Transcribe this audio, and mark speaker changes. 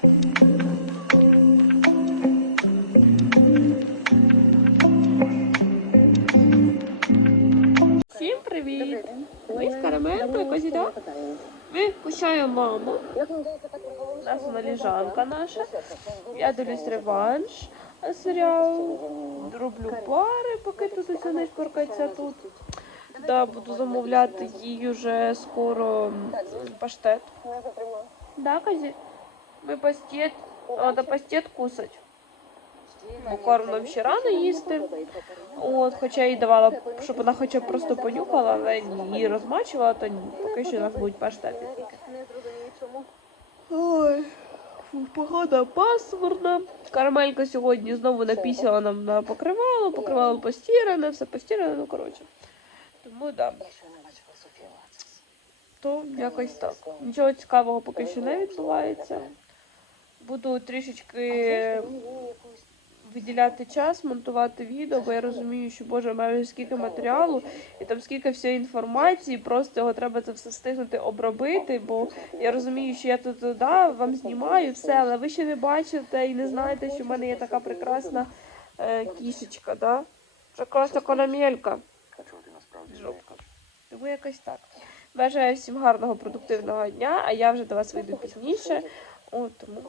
Speaker 1: Всім привіт! Ми з карамелькою козіда. Ми кушаємо маму. У нас вона ліжанка наша. Я дивлюсь реванш серіал. Роблю пари, поки тут усе не шпоркається тут. Да, буду замовляти їй уже скоро паштет. Да, Казі? Ми пастет, треба пастет кусати. Бо корм нам ще рано їсти. От, хоча їй давала, щоб вона хоча б просто понюхала, але її розмачувала, то ні. Поки що у нас будуть паштети. Ой, погода пасмурна. Карамелька сьогодні знову напісяла нам на покривало, покривало постіране, все постіране, ну коротше. Тому да. То якось так. Нічого цікавого поки що не відбувається. Буду трішечки виділяти час, монтувати відео, бо я розумію, що Боже, маю скільки матеріалу і там скільки всієї інформації, просто його треба це все встигнути обробити, бо я розумію, що я тут да, вам знімаю все, але ви ще не бачите і не знаєте, що в мене є така прекрасна е, кішечка, да? прекрасна кономелька. Жопка. Тому якось так. Бажаю всім гарного продуктивного дня, а я вже до вас вийду пізніше. О, тому.